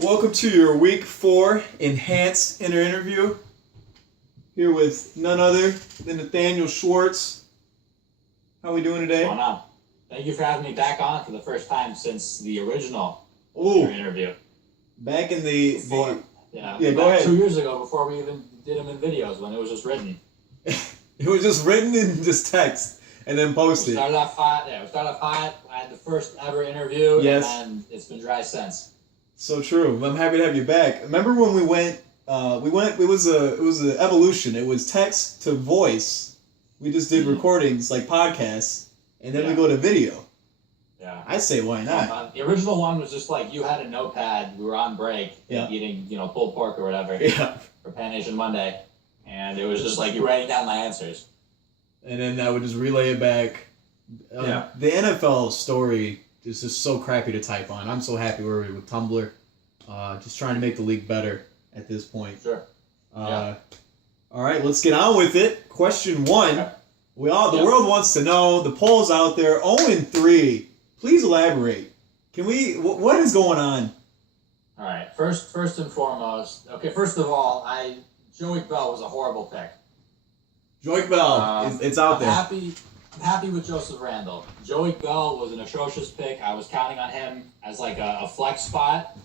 Welcome to your Week 4 Enhanced Interview. Here with none other than Nathaniel Schwartz. How are we doing today? What's going on? Thank you for having me back on for the first time since the original interview. Back in the go ahead. 2 years ago, before we even did them in videos, when it was just written. It was just written in just text and then posted. We started off hot. I had the first ever interview, yes. And it's been dry since. So true. I'm happy to have you back. Remember when we went? It was an evolution. It was text to voice. We just did recordings like podcasts, and then we go to video. Yeah. I say why not? The original one was just like you had a notepad. We were on break, eating pulled pork or whatever. For Pan Asian Monday, and it was just like you writing down my answers. And then I would just relay it back. The NFL story is just so crappy to type on. I'm so happy we're with Tumblr. Just trying to make the league better at this point. Sure. All right, let's get on with it. Question 1. Okay. The world wants to know. The poll's out there. 0-3. Please elaborate. What is going on? All right. First and foremost. Okay. First of all, Joey Bell was a horrible pick. Joey Bell, it's out there. I'm happy with Joseph Randle. Joey Bell was an atrocious pick. I was counting on him as like a flex spot,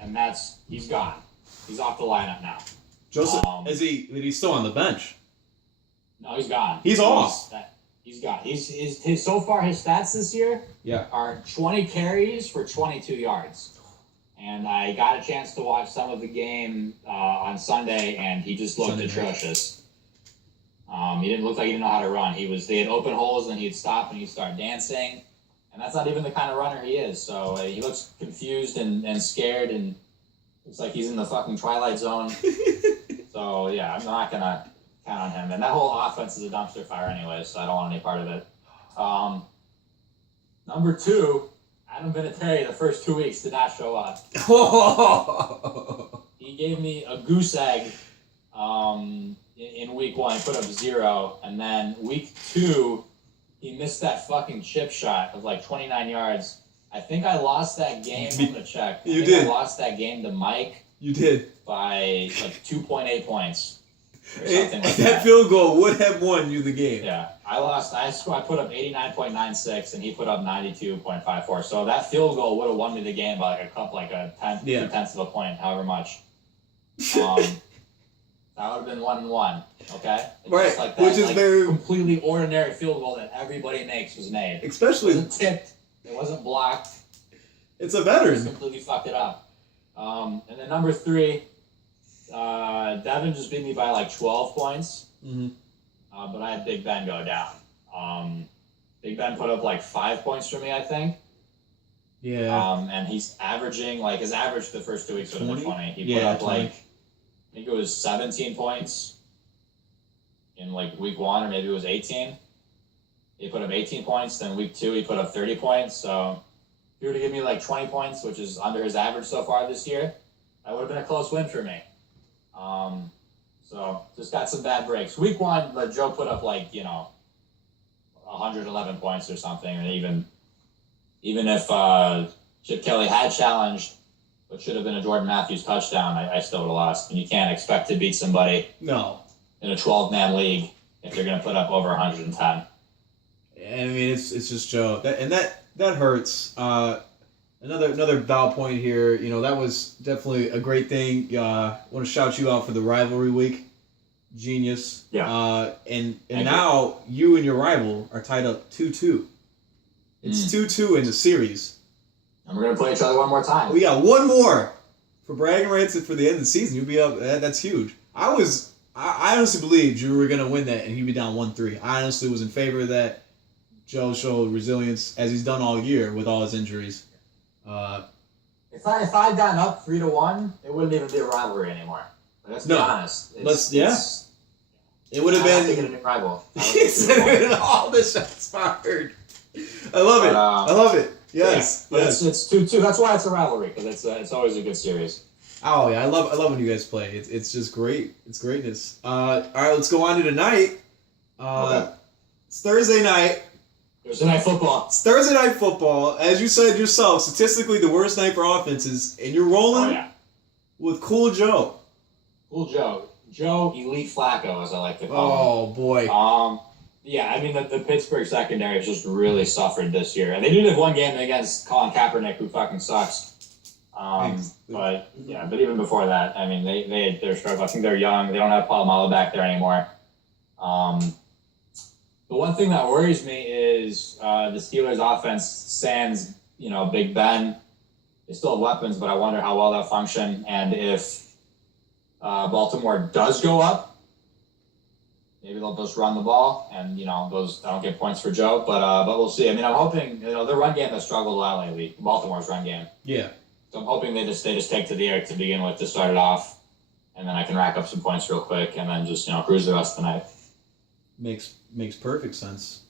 and he's gone. He's off the lineup now. Joseph, is he still on the bench? No, he's gone. He's off. He's gone. His so far his stats this year are 20 carries for 22 yards. And I got a chance to watch some of the game on Sunday, and he just looked atrocious. He didn't look like he didn't know how to run. They had open holes, and then he'd stop and he'd start dancing. And that's not even the kind of runner he is. So he looks confused and scared, and looks like he's in the fucking Twilight Zone. So, yeah, I'm not going to count on him. And that whole offense is a dumpster fire anyway, so I don't want any part of it. Number 2, Adam Vinatieri the first 2 weeks did not show up. He gave me a goose egg in week 1. He put up 0. And then week 2, he missed that fucking chip shot of like 29 yards. I think I lost that game. I'm going to check. I lost that game to Mike. You did. By like 2.8 points. Or something like that field goal would have won you the game. Yeah. I lost. I put up 89.96 and he put up 92.54. So that field goal would have won me the game by like a 2/10 of a point, however much. That would have been 1-1. Okay? Right. Like that, which is very completely ordinary field goal that everybody makes was made. Especially it wasn't tipped. It wasn't blocked. It's a veteran. Just completely fucked it up. And then number 3, Devin just beat me by like 12 points. Mm-hmm. But I had Big Ben go down. Big Ben put up like 5 points for me, I think. Yeah. And he's averaging, like his average for the first 2 weeks was 20. He put up 20. Like, I think it was 17 points in like week 1, or maybe it was 18. He put up 18 points. Then week 2, he put up 30 points. So if he were to give me like 20 points, which is under his average so far this year, that would have been a close win for me. So just got some bad breaks. Week 1, Joe put up like 111 points or something, and even if Chip Kelly had challenged what should have been a Jordan Matthews touchdown, I still would have lost. And you can't expect to beat somebody in a 12-man league if they're going to put up over 110. I mean, it's just Joe. That hurts. Another valid point here. That was definitely a great thing. Want to shout you out for the rivalry week. Genius. Yeah. And now you and your rival are tied up 2-2. It's 2-2 in the series. And we're going to play each other one more time. We got one more for bragging rights for the end of the season. You'll be up. That's huge. I honestly believed you were going to win that and he'd be down 1-3. I honestly was in favor of that. Joe showed resilience as he's done all year with all his injuries. If I'd gotten up 3-1, it wouldn't even be a rivalry anymore. Let's be honest. It would have been a new rival. all the shots fired. I love it. I love it. Yes. Yeah. Yes. It's 2-2. That's why it's a rivalry, because it's always a good series. Oh yeah, I love when you guys play. It's just great. It's greatness. All right, let's go on to tonight. It's Thursday night. Thursday night football. It's Thursday night football. As you said yourself, statistically the worst night for offenses, and you're rolling. Oh, yeah. with Cool Joe. Cool Joe. Joe Elite Flacco, as I like to call him. Oh, boy. Yeah, I mean, the Pittsburgh secondary has just really suffered this year. And they did have one game against Colin Kaepernick, who fucking sucks. But even before that, I mean, they're struggling. I think they're young. They don't have Palomalo back there anymore. The one thing that worries me is the Steelers' offense sans, Big Ben. They still have weapons, but I wonder how well they'll function. And if Baltimore does go up, maybe they'll just run the ball, and I don't get points for Joe, but we'll see. I mean, I'm hoping their run game has struggled a lot lately. Baltimore's run game. Yeah. So I'm hoping they just take to the air to begin with to start it off, and then I can rack up some points real quick, and then just cruise the rest of the night. Makes perfect sense.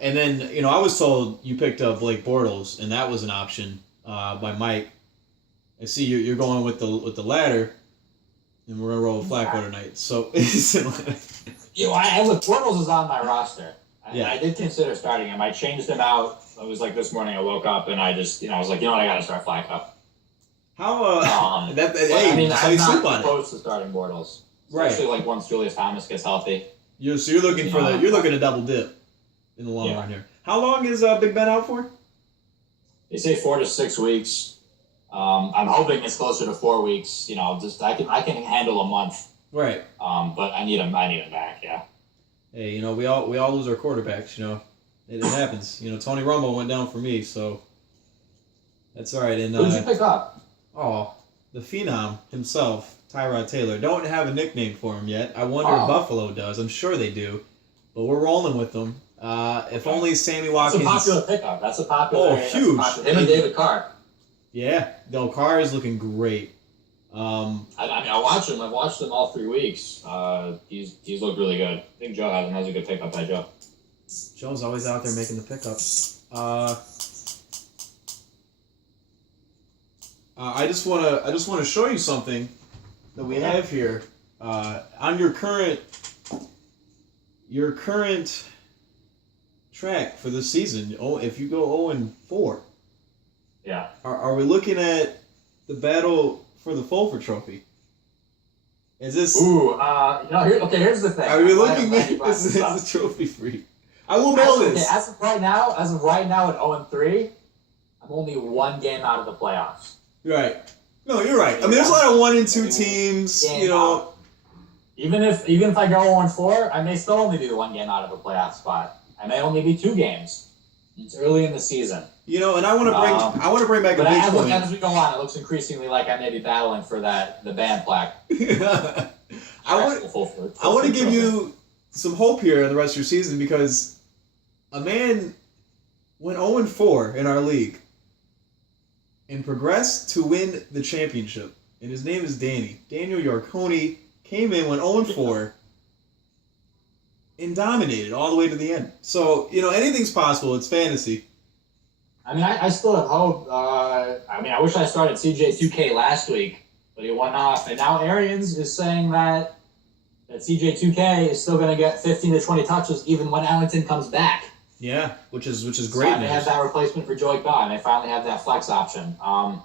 And then I was told you picked up Blake Bortles, and that was an option by Mike. I see you're going with the ladder, and we're gonna roll with Flacco tonight. So look, Bortles is on my roster. I did consider starting him. I changed him out. It was like this morning I woke up and I just I was like, I gotta start Flacco. How I'm not opposed to starting Bortles. Especially like once Julius Thomas gets healthy. You're looking you're looking to double dip in the long run here. How long is Big Ben out for? They say 4 to 6 weeks. I'm hoping it's closer to 4 weeks. I can handle a month. Right. But I need him back. Yeah. Hey, we all lose our quarterbacks. It happens. Tony Romo went down for me, so that's all right. And who did you pick up? Oh, the phenom himself, Tyrod Taylor. Don't have a nickname for him yet. I wonder if Buffalo does. I'm sure they do, but we're rolling with them. If only Sammy Watkins. That's a popular pickup. That's a popular. Oh, huge. Him and David Carr. Yeah, Carr is looking great. I watched him. I've watched him all 3 weeks. He's looked really good. I think Joe has him. That's a good pickup by Joe. Joe's always out there making the pickups. I just wanna show you something that we have here. On your current track for this season. If you go 0-4. Yeah. Are we looking at the battle for the Fulford Trophy? Is this? Ooh, here's the thing. Are we looking at this as a trophy for you? I will mail this. As of right now at 0-3, I'm only 1 game out of the playoffs. Right. No, you're right. I mean, there's a lot of 1 and 2 teams. Even if I go 0-4, I may still only be 1 game out of a playoff spot. I may only be 2 games. It's early in the season. And I want to bring back a big point. As we go on, it looks increasingly like I may be battling for the band plaque. I want to give you some hope here in the rest of your season because a man went 0-4 in our league and progressed to win the championship. And his name is Danny. Daniel Yarconi came in, went 0-4. And dominated all the way to the end. So, anything's possible. It's fantasy. I mean, I still have hope. I wish I started CJ2K last week, but he went off. And now Arians is saying that CJ2K is still going to get 15 to 20 touches even when Ellington comes back. Yeah, which is great. So they have that replacement for Joey Bell, and they finally have that flex option. I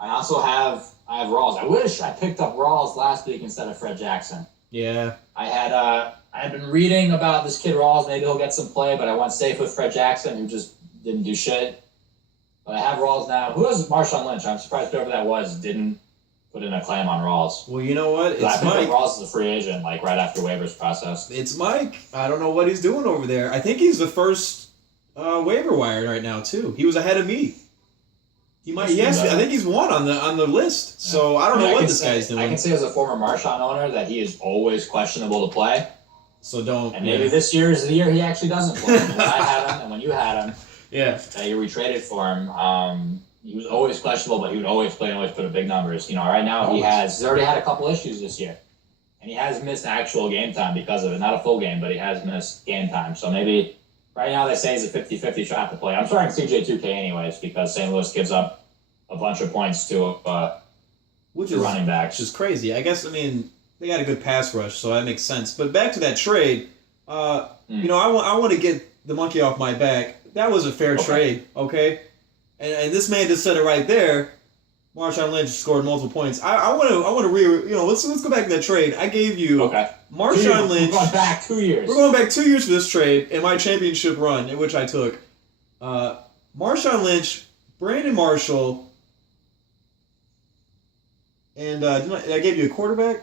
also have Rawls. I wish I picked up Rawls last week instead of Fred Jackson. Yeah. I had been reading about this kid Rawls. Maybe he'll get some play, but I went safe with Fred Jackson, who just didn't do shit. But I have Rawls now. Who is Marshawn Lynch? I'm surprised whoever that was didn't put in a claim on Rawls. Well, you know what? It's I Mike. think Rawls is a free agent, right after waivers process. It's Mike. I don't know what he's doing over there. I think he's the first waiver wire right now too. He was ahead of me. He might. Yes, I think he's one on the list. So I don't know what this guy's doing. I can say as a former Marshawn owner that he is always questionable to play. So don't. And maybe this year is the year he actually doesn't play. When I had him and when you had him, you retraded for him. He was always questionable, but he would always play and always put up big numbers. Right now he's already had a couple issues this year, and he has missed actual game time because of it. Not a full game, but he has missed game time. So maybe right now they say he's a 50-50 shot to play. I'm starting CJ2K anyways because St. Louis gives up a bunch of points to running backs. Which is crazy. I guess, they got a good pass rush, so that makes sense. But back to that trade, I want to get the monkey off my back. That was a fair trade, okay? And this man just said it right there. Marshawn Lynch scored multiple points. I want to let's go back to that trade. I gave you Marshawn Lynch. We're going back 2 years. We're going back 2 years for this trade in my championship run, in which I took Marshawn Lynch, Brandon Marshall, and I gave you a quarterback.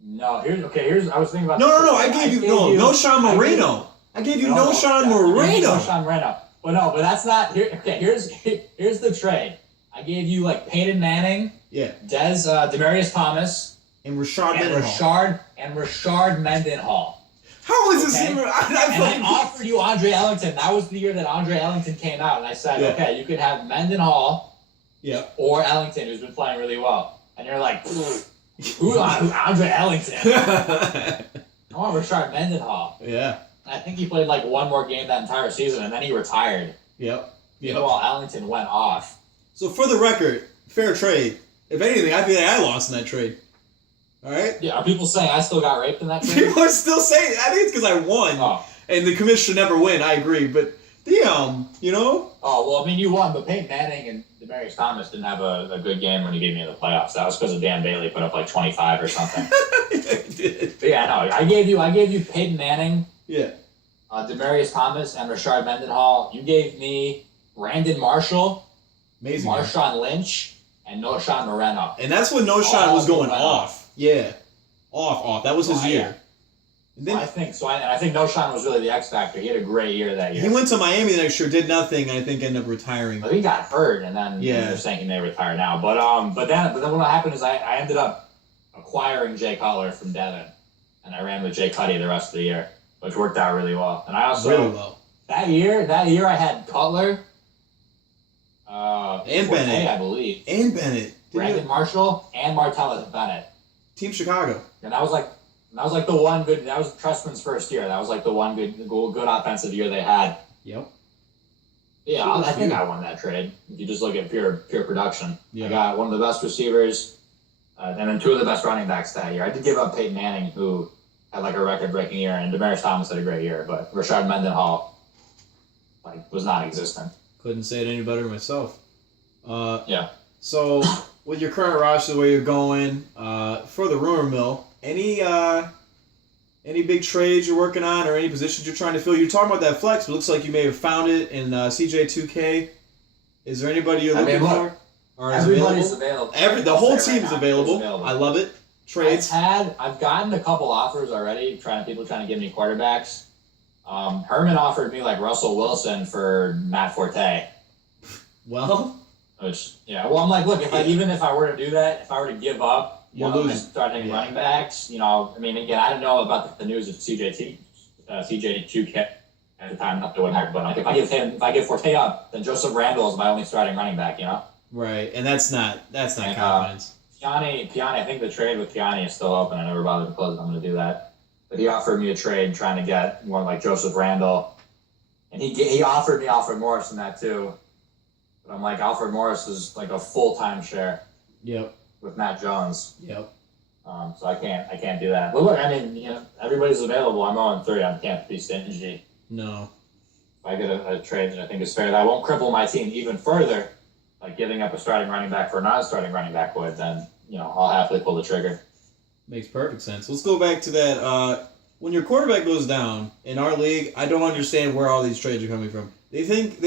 No, here's I was thinking about. No. I gave you Sean Moreno. I gave you Sean Moreno. Sean Moreno. But that's not here. Okay, here's the trade. I gave you like Peyton Manning, Demaryius Thomas, and Rashard Mendenhall. How is this? And I offered you Andre Ellington. That was the year that Andre Ellington came out, and I said, okay, you could have Mendenhall, or Ellington, who's been playing really well. And you're like, who's Andre Ellington? I want Rashard Mendenhall. Yeah. I think he played like one more game that entire season, and then he retired. Yep. While Ellington went off. So for the record, fair trade. If anything, I feel like I lost in that trade. All right? Yeah, are people saying I still got raped in that trade? People are still saying, I think it's because I won. And the commission should never win, I agree. But damn, Oh, well, I mean, you won, but Peyton Manning and Demaryius Thomas didn't have a good game when you gave me in the playoffs. That was because of Dan Bailey put up like 25 or something. He did. But yeah, no, I gave you Peyton Manning. Yeah. Demaryius Thomas and Rashard Mendenhall. You gave me Brandon Marshall, amazing, Marshawn Lynch, and Noshawn Moreno. And that's when Noshawn was going off. Yeah. Off. That was his year. Yeah. And then, I think Noshawn was really the X factor. He had a great year that year. He went to Miami the next year, did nothing, and I think ended up retiring. But he got hurt, and then they're saying he may retire now. But then what happened is I ended up acquiring Jay Cutler from Devin, and I ran with Jay Cuddy the rest of the year, which worked out really well. And I also that year I had Cutler, and Bennett, I believe, and Bennett, Brandon Marshall, and Martellus Bennett. Team Chicago. And that was the one good. That was Trestman's first year. That was like the one good offensive year they had. Yep. Yeah, I think I won that trade. If you just look at pure production, I got one of the best receivers, and then two of the best running backs that year. I did give up Peyton Manning, who had like a record-breaking year, and Demaryius Thomas had a great year, but Rashard Mendenhall was non-existent. Couldn't say it any better myself. Yeah. So with your current roster, the way you're going, for the rumor mill, any big trades you're working on or any positions you're trying to fill? You're talking about that flex, but it looks like you may have found it in CJ2K. Is there anybody you're looking for? Or everybody's available. The whole team is available. I love it. Trades. I've gotten a couple offers already. People trying to give me quarterbacks. Herman offered me like Russell Wilson for Matt Forte. Well, I'm like, look, if I were to do that, if I were to give up. And start taking running backs. I mean, again, I don't know about the news of CJ2K at the time, not doing that, but like if I give Forte up, then Joseph Randle is my only starting running back. Right, and that's not confidence. Piani, I think the trade with Piani is still open. I never bothered to close it. I'm going to do that. But he offered me a trade trying to get one like Joseph Randle, and he offered me Alfred Morris in that too. But I'm like, Alfred Morris is like a full-time share. Yep. With Matt Jones. Yep. So I can't do that. But look, I mean, everybody's available. I'm 0-3. I can't be stingy. No. If I get a trade that I think is fair, that won't cripple my team even further. Like giving up a starting running back for a non-starting running back would, then I'll happily pull the trigger. Makes perfect sense. Let's go back to that. When your quarterback goes down in our league, I don't understand where all these trades are coming from. They think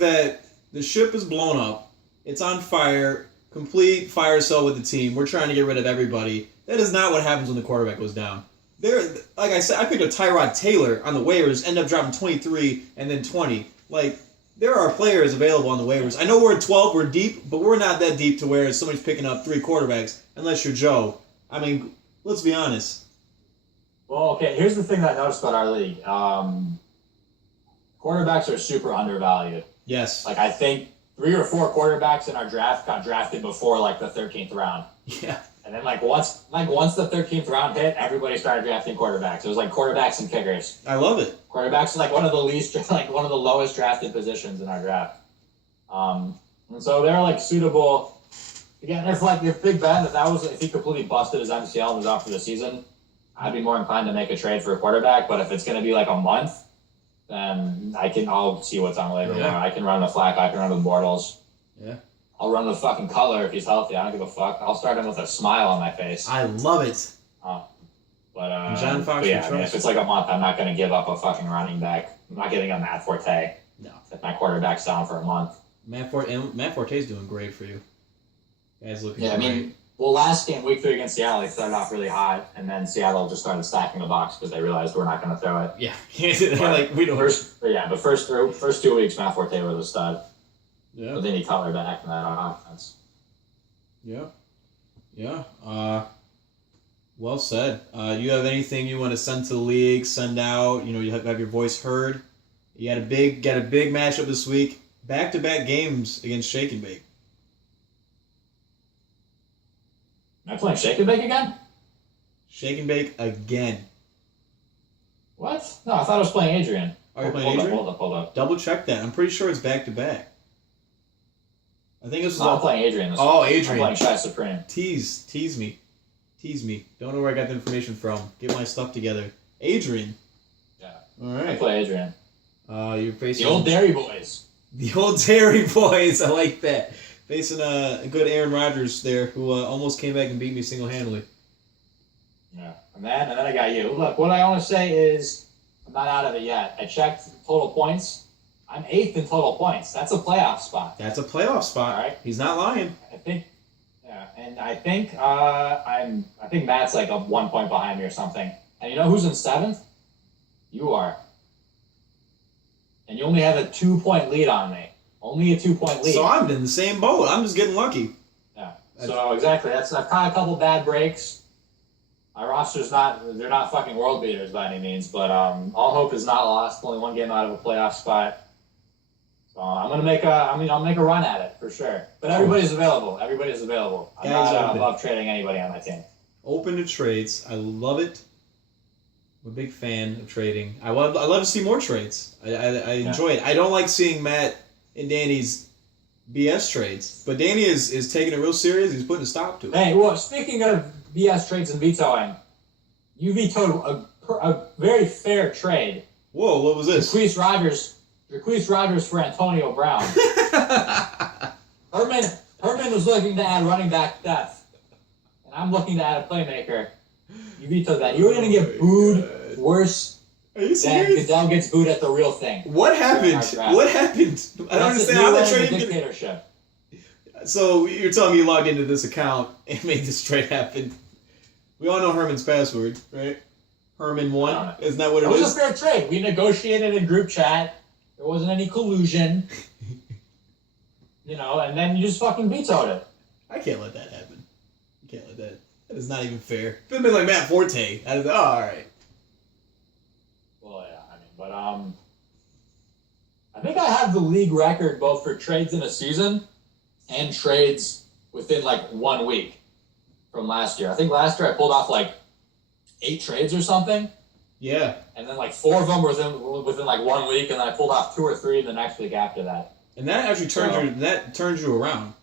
that the ship is blown up. It's on fire. Complete fire sale with the team. We're trying to get rid of everybody. That is not what happens when the quarterback goes down. Like I said, I picked a Tyrod Taylor on the waivers, ended up dropping 23 and then 20. Like, there are players available on the waivers. I know we're at 12, we're deep, but we're not that deep to where somebody's picking up 3 quarterbacks, unless you're Joe. I mean, let's be honest. Well, okay, here's the thing that I noticed about our league. Quarterbacks are super undervalued. Yes. Like, I think 3 or 4 quarterbacks in our draft got drafted before like the 13th round. Yeah. And then once the 13th round hit, everybody started drafting quarterbacks. It was like quarterbacks and kickers. I love it. Quarterbacks are one of the lowest drafted positions in our draft. And so they're like suitable. Again, if Big Ben, if he completely busted his MCL and was out for the season, I'd be more inclined to make a trade for a quarterback. But if it's going to be like a month, then I'll see what's on the waiver wire. I can run the Flack, I can run the Bortles. Yeah. I'll run with fucking color if he's healthy. I don't give a fuck. I'll start him with a smile on my face. I love it. John Fox, yeah, I mean, if it's like a month, I'm not going to give up a fucking running back. I'm not giving up Matt Forte. No. If my quarterback's down for a month. Matt Forte's doing great for you. Guys looking great. I mean, well, last game, week 3 against Seattle, they started off really hot, and then Seattle just started stacking the box because they realized we're not going to throw it. Yeah. They're like, we don't. The first 2 weeks, Matt Forte was a stud. Yeah. But they need color back in that offense. Yeah. Yeah. Well said. Do you have anything you want to send to the league, send out? You have your voice heard. You got a big matchup this week. Back-to-back games against Shake and Bake. Am I playing Shake and Bake again? Shake and Bake again. What? No, I thought I was playing Adrian. Are you playing Adrian? Hold up. Double check that. I'm pretty sure it's back-to-back. I think this was I'm playing Adrian. Adrian. I'm playing Shy Supreme. Tease me. Don't know where I got the information from. Get my stuff together. Adrian. Yeah. All right. I play Adrian. You're facing the old Dairy Boys. The old Dairy Boys. I like that. Facing a good Aaron Rodgers there, who almost came back and beat me single-handedly. Yeah. And then I got you. Look, what I want to say is I'm not out of it yet. I checked total points. I'm 8th in total points. That's a playoff spot. That's a playoff spot. All right. He's not lying. I think. Yeah, and I think I think Matt's like 1 point behind me or something. And you know who's in 7th? You are. And you only have a 2-point lead on me. Only a 2-point lead. So I'm in the same boat. I'm just getting lucky. Yeah. So exactly. I've caught a couple bad breaks. My roster's they're not fucking world beaters by any means, but all hope is not lost. Only 1 game out of a playoff spot. So I'll make a run at it for sure. But everybody's available. I'm not above trading anybody on my team. Open to trades. I love it. I'm a big fan of trading. I love to see more trades. I enjoy it. I don't like seeing Matt and Danny's BS trades, but Danny is taking it real serious. He's putting a stop to it. Hey, well, speaking of BS trades and vetoing, you vetoed a very fair trade. Whoa, what was this? Jaquise Rogers for Antonio Brown. Herman was looking to add running back depth, and I'm looking to add a playmaker. You vetoed that. You were going to get booed worse than Goodell gets booed at the real thing. What happened? What happened? I don't understand how that trade dictatorship. So you're telling me you logged into this account and made this trade happen? We all know Herman's password, right? Herman 1. Isn't that what it is? It was a fair trade. We negotiated in group chat. There wasn't any collusion. And then you just fucking vetoed it. I can't let that happen. You can't let that. That is not even fair. If it had been like Matt Forte, I'd have been, all right. Well, yeah, I think I have the league record both for trades in a season and trades within 1 week from last year. I think last year I pulled off 8 trades or something. Yeah. And then 4 of them were within 1 week, and then I pulled off 2 or 3 the next week after that. And that actually turns you around.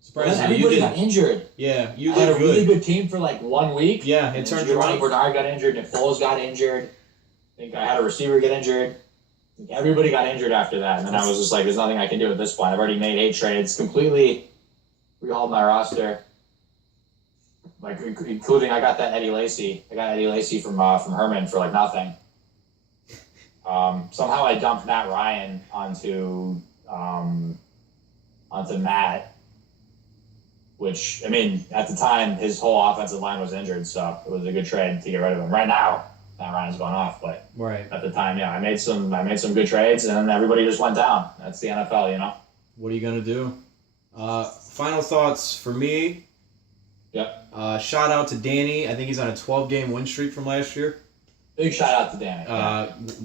Surprisingly, everybody got injured. Yeah, you had a good. really good team for 1 week. Yeah, it turned you around. Bernard got injured, Nick Foles got injured. I think I had a receiver get injured. Everybody got injured after that, and then I was just there's nothing I can do at this point. I've already made 8 trades, completely rehauled my roster. Including I got that Eddie Lacy. I got Eddie Lacy from Herman for nothing. Somehow I dumped Matt Ryan onto Matt, which at the time his whole offensive line was injured, so it was a good trade to get rid of him. Right now, Matt Ryan's gone off, but at the time, I made some good trades, and then everybody just went down. That's the NFL, What are you gonna do? Final thoughts for me. Yep. Shout out to Danny. I think he's on a 12-game win streak from last year. Big shout out to Danny.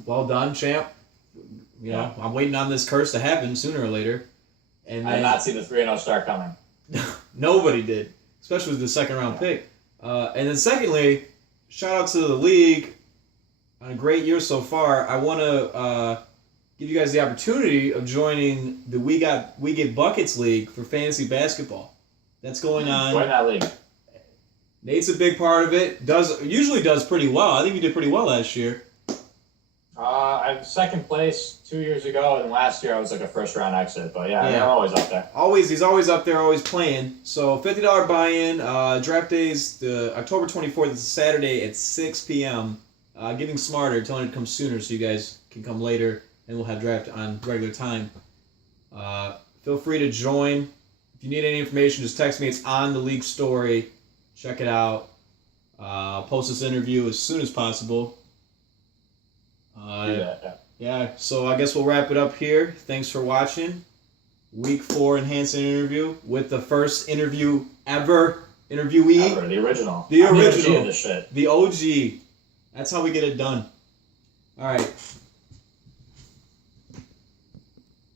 Well done, champ. I'm waiting on this curse to happen sooner or later. And I did not see the 3-0 start coming. Nobody did, especially with the second-round pick. And then secondly, shout out to the league on a great year so far. I want to give you guys the opportunity of joining the We Get Buckets League for fantasy basketball. That's going on. Join that league. Nate's a big part of it. Usually does pretty well. I think you did pretty well last year. I I'm second place 2 years ago, and last year I was like a first round exit. But yeah. I'm always up there. He's always up there, always playing. So $50 buy-in. Draft day's the October 24th. It's a Saturday at 6 p.m. Getting smarter, telling it to come sooner, so you guys can come later, and we'll have draft on regular time. Feel free to join. If you need any information, just text me. It's on the league story. Check it out. I'll post this interview as soon as possible. Yeah, so I guess we'll wrap it up here. Thanks for watching. Week 4 enhanced interview with the first interviewee. The original. The original. The OG of this shit. The OG. That's how we get it done. All right.